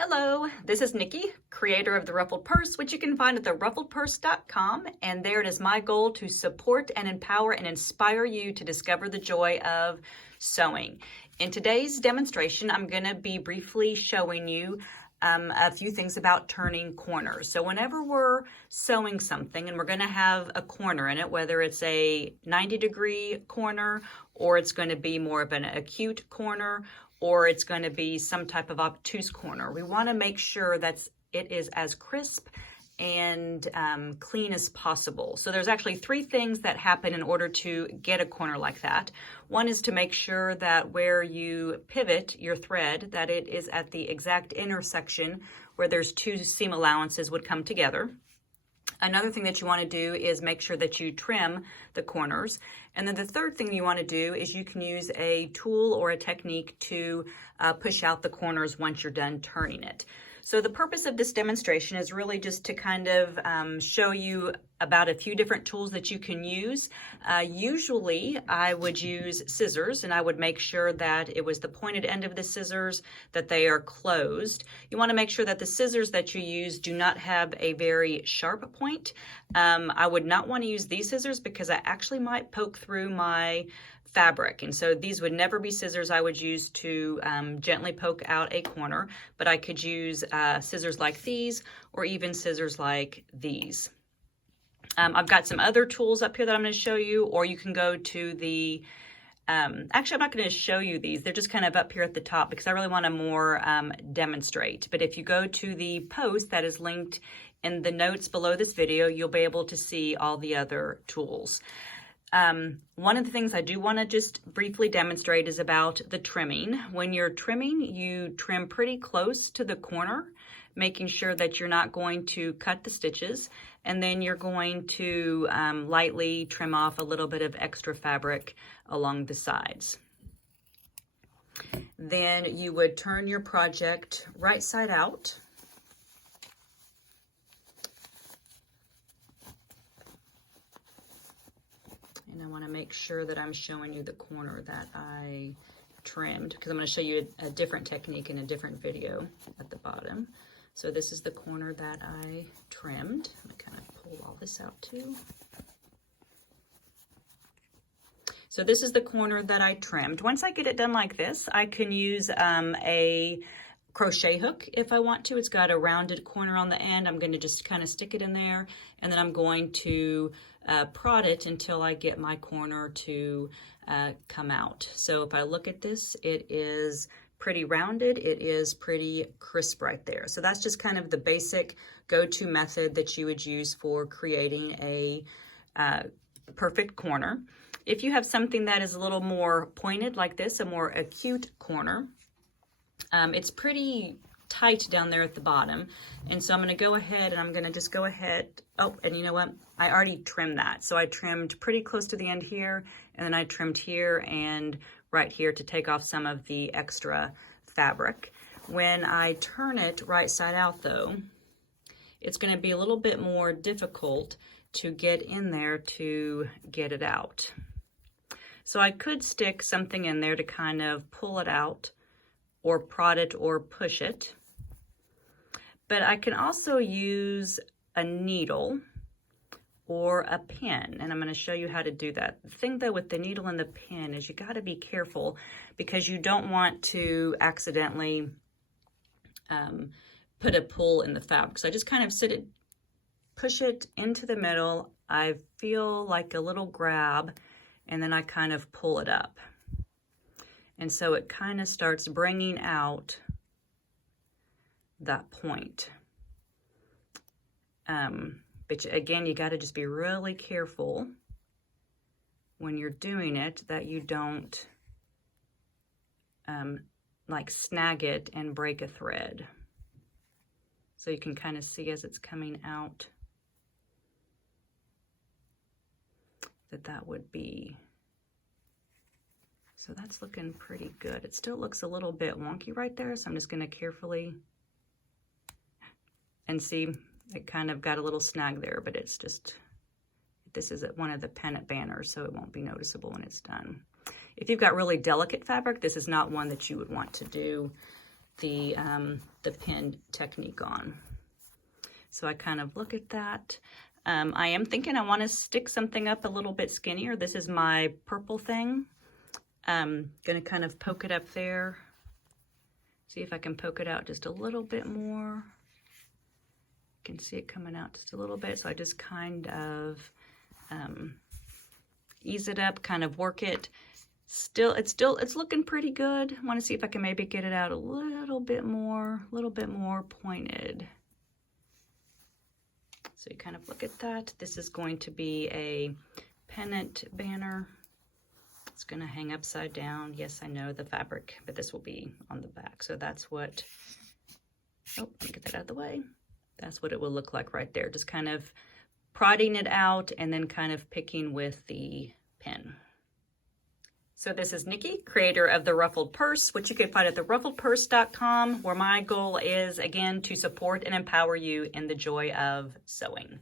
Hello, this is Nikki, creator of The Ruffled Purse, which you can find at theruffledpurse.com. And there it is my goal to support and empower and inspire you to discover the joy of sewing. In today's demonstration, I'm going to be briefly showing you a few things about turning corners. So whenever we're sewing something and we're going to have a corner in it, whether it's a 90-degree corner or it's going to be more of an acute corner or it's going to be some type of obtuse corner, we want to make sure that it is as crisp and clean as possible. So there's actually three things that happen in order to get a corner like that. One is to make sure that where you pivot your thread, that it is at the exact intersection where there's two seam allowances would come together. Another thing that you want to do is make sure that you trim the corners. And then the third thing you want to do is you can use a tool or a technique to push out the corners once you're done turning it. So the purpose of this demonstration is really just to kind of show you about a few different tools that you can use. Usually I would use scissors, and I would make sure that it was the pointed end of the scissors, that they are closed. You want to make sure that the scissors that you use do not have a very sharp point. I would not want to use these scissors because I actually might poke through my fabric, and so these would never be scissors I would use to gently poke out a corner, but I could use scissors like these or even scissors like these. I've got some other tools up here that I'm going to show you, or you can go to the actually I'm not going to show you these, they're just kind of up here at the top because I really want to more demonstrate. But if you go to the post that is linked in the notes below this video, you'll be able to see all the other tools. One of the things I do want to just briefly demonstrate is about the trimming. When you're trimming, you trim pretty close to the corner, making sure that you're not going to cut the stitches, and then you're going to lightly trim off a little bit of extra fabric along the sides. Then you would turn your project right side out. And I want to make sure that I'm showing you the corner that I trimmed, because I'm going to show you a different technique in a different video at the bottom. So this is the corner that I trimmed. I'm going to kind of pull all this out too. So this is the corner that I trimmed. Once I get it done like this, I can use a crochet hook if I want to. It's got a rounded corner on the end. I'm going to just kind of stick it in there, and then I'm going to prod it until I get my corner to come out. So if I look at this, it is pretty rounded. It is pretty crisp right there. So that's just kind of the basic go-to method that you would use for creating a perfect corner. If you have something that is a little more pointed like this, a more acute corner, it's pretty tight down there at the bottom. And so I'm going to go ahead and I'm going to just go ahead. Oh, and you know what? I already trimmed that. So I trimmed pretty close to the end here, and then I trimmed here and right here to take off some of the extra fabric. When I turn it right side out though, it's going to be a little bit more difficult to get in there to get it out. So I could stick something in there to kind of pull it out, or prod it or push it. But I can also use a needle or a pin, and I'm going to show you how to do that. The thing though with the needle and the pin is you got to be careful, because you don't want to accidentally put a pull in the fabric. So I just kind of push it into the middle. I feel like a little grab, and then I kind of pull it up. And so it kind of starts bringing out that point. But again, you got to just be really careful when you're doing it that you don't like snag it and break a thread. So you can kind of see as it's coming out that would be. So that's looking pretty good. It still looks a little bit wonky right there, so I'm just going to carefully, and see it kind of got a little snag there, but it's just, this is one of the pennant banners, so it won't be noticeable when it's done. If you've got really delicate fabric, this is not one that you would want to do the pin technique on. So I kind of look at that. I am thinking I want to stick something up a little bit skinnier. This is my purple thing. I'm going to kind of poke it up there. See if I can poke it out just a little bit more. You can see it coming out just a little bit. So I just kind of ease it up, kind of work it. It's looking pretty good. I want to see if I can maybe get it out a little bit more pointed. So you kind of look at that. This is going to be a pennant banner. It's going to hang upside down. Yes, I know the fabric, but this will be on the back. So that's what, oh, let me get that out of the way. That's what it will look like right there. Just kind of prodding it out and then kind of picking with the pen. So this is Nikki, creator of the Ruffled Purse, which you can find at theruffledpurse.com, where my goal is, again, to support and empower you in the joy of sewing.